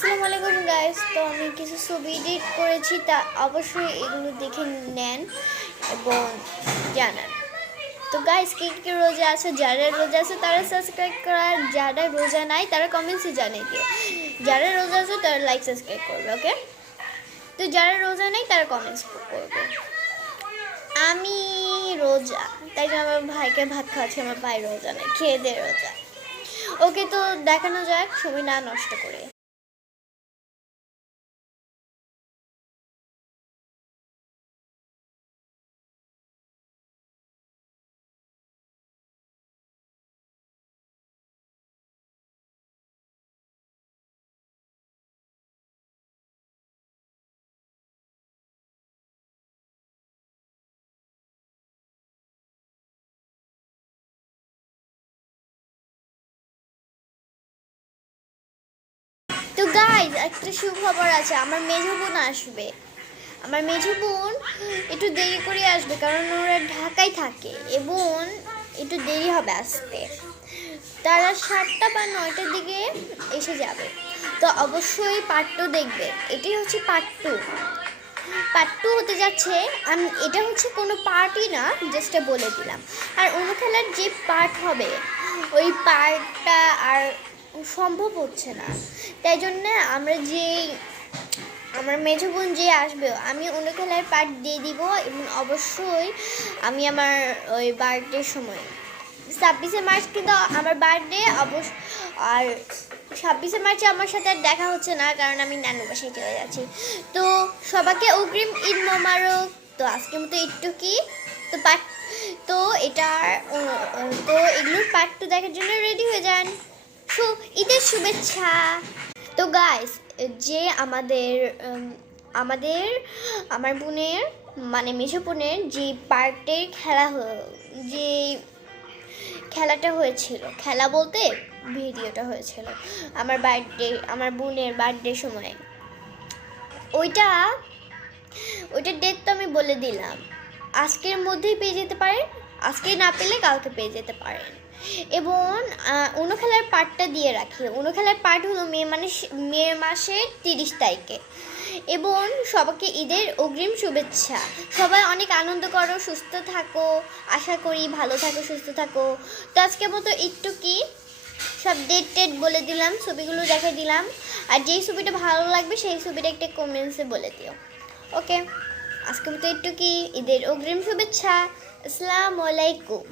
আসসালামু আলাইকুম গাইস। তো আমি কিছু ছবি এডিট করেছি, তা অবশ্যই এগুলো দেখে নেন এবং জানান। তো গাইস, কে কে রোজা আছে, যারা রোজা আছে তারা সাবস্ক্রাইব করার, যারা রোজা নাই তারা কমেন্টসে জানিয়ে দিও। যারা রোজা আছে তারা লাইক সাবস্ক্রাইব করবে, ওকে? তো যারা রোজা নাই তারা কমেন্টস করবে। আমি রোজা, তাই জন্য আমার ভাইকে ভাত খাওয়াচ্ছি। আমার ভাই রোজা নেই, খেয়ে দে রোজা। ওকে, তো দেখানো যাক সময় না নষ্ট করে। তো গাইজ, একটা সুখবর আছে, আমার মেজো বোন আসবে। আমার মেজো বোন একটু দেরি করে আসবে, কারণ ওরা ঢাকায় থাকে এবং একটু দেরি হবে আসতে। তারা 7টা বা 9টার দিকে এসে যাবে। তো অবশ্যই পার্ট 2 দেখবে। এটাই হচ্ছে পার্ট 2 হতে যাচ্ছে। এটা হচ্ছে কোনো পার্টই না, জাস্ট বলে দিলাম। আর অনুখেলার যে পার্ট হবে, ওই পার্টটা আর সম্ভব হচ্ছে না। তাই জন্য আমার মেজো বোন যে আসবে, আমি অনুখেলার পার্ট দিয়ে দিব। এবং অবশ্যই আমি আমার ওই বার্থডের সময় 26শে মার্চ কিন্তু আমার বার্থডে আর 26শে মার্চে আমার সাথে আর দেখা হচ্ছে না, কারণ আমি নানু বাসায় চলে যাচ্ছি। তো সবাইকে অগ্রিম ঈদ মোবারক। তো আজকের মতো একটু কি তো পার্ট তো এটার তো এগুলোর পার্ট 2 দেখার জন্য রেডি হয়ে যান। ঈদের শুভেচ্ছা। তো গাইস, যে আমাদের আমার বোনের মানে মেজো বোনের যে পার্টের যে খেলাটা হয়েছিল, খেলা বলতে ভিডিওটা হয়েছিল আমার বোনের বার্থডে সময়, ওইটার ডেট তো আমি বলে দিলাম। আজকের মধ্যেই পেয়ে যেতে পারেন, আজকে না পেলে কালকে পেয়ে যেতে পারেন। এবং অন্য খেলার পার্টটা দিয়ে রাখি। অন্য খেলার পার্ট হলো মে মাসের 30 তারিখে। এবং সবাইকে ঈদের অগ্রিম শুভেচ্ছা। সবাই অনেক আনন্দ করো, সুস্থ থাকো, আশা করি ভালো থাকো, সুস্থ থাকো। তো আজকের মতো একটু কি সব ডেট বলে দিলাম, ছবিগুলো দেখাই দিলাম। আর যেই ছবিটা ভালো লাগবে সেই ছবিটা একটা কমেন্টসে বলে দিও, ওকে? আজকের মতো একটু কি ঈদের অগ্রিম শুভেচ্ছা। আসসালামু আলাইকুম।